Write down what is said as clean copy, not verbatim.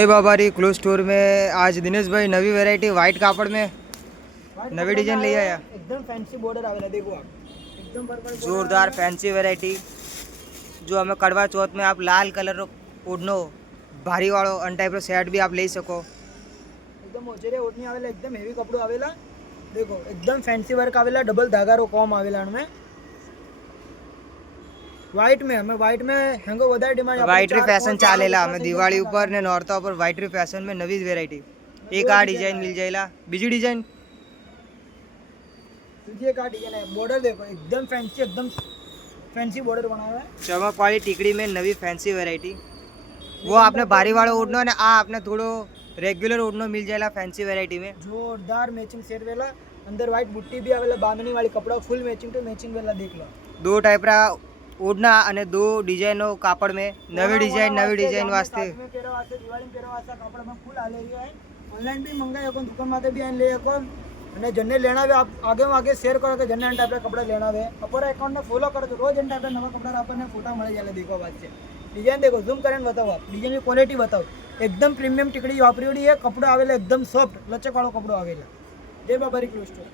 जय बाबारी close store में आज दिनेश भाई नवी वेराइटी वाइट कापड़ में नवी डिजाइन ले आया। एकदम फैंसी बॉर्डर आवेला देखो आप एकदम बराबर जोरदार फैंसी वेराइटी जो हमें कड़वा चौथ में आप लाल कलर ओढ़नो भारी वाળો अन टाइप रो सेट भी आप ले सको। एकदम मोचेरे ओढ़नी आवेला एकदम हेवी कपड़ो आवेला देखो एकदम फैंसी वर्क आवेला डबल धागा रो कॉम आवेला में व्हाइट में हमें व्हाइट में हेंगो વધારે ડિમાન્ડ व्हाइट री फैशन चालेला हमें दिवाળી ઉપર ને નોરતા ઉપર व्हाइट री फैशन में नवी वेराइटी एक आ डिजाइन मिल जाएला। बीजी डिजाइन तुझे का डिजाइन है बॉर्डर देखो एकदम फैंसी बॉर्डर बनाया है चमक वाली टिकड़ी में नवी फैंसी वेराइटी वो आपने भारी वाળો ओढ़नो ने आ आपने थोड़ो रेग्युलर ओढ़नो मिल जाएला फैंसी वेराइटी में। जोरदार मैचिंग सेट वेला अंदर व्हाइट बुट्टी भी आवेला बांधनी वाली कपड़ा फुल मैचिंग टू मैचिंग वेला देख लो दो टाइप रा ओढ़ना અને दो डिजाइनो कापड़ में नवी डिजाइन वास्ते पेरा वास्ते दिवाળી में पेरा वास्ते कपड़ा में फुल आले रही है ऑनलाइन भी मंगाए अपन दुकान माते भी आइन ले શકો અને જને લેણા વે આપ આગે શેર કરો કે જને ટાઈપ ના કપડા લેણા વે અપર એકાઉન્ટ ને ફોલો કરો તો રોજ એન ટાઈપ ના નવા કપડા આપણને ફોટા મળી જાય દેખો વાત છે डिजाइन देखो जूम કરીને बताओ आप डिजाइन की क्वालिटी बताओ एकदम प्रीमियम टिकड़ी वापरी है कपड़ो आवेला एकदम सॉफ्ट लचक वाળો कपड़ो आवेला जय बाबारी क्लोज स्टोर।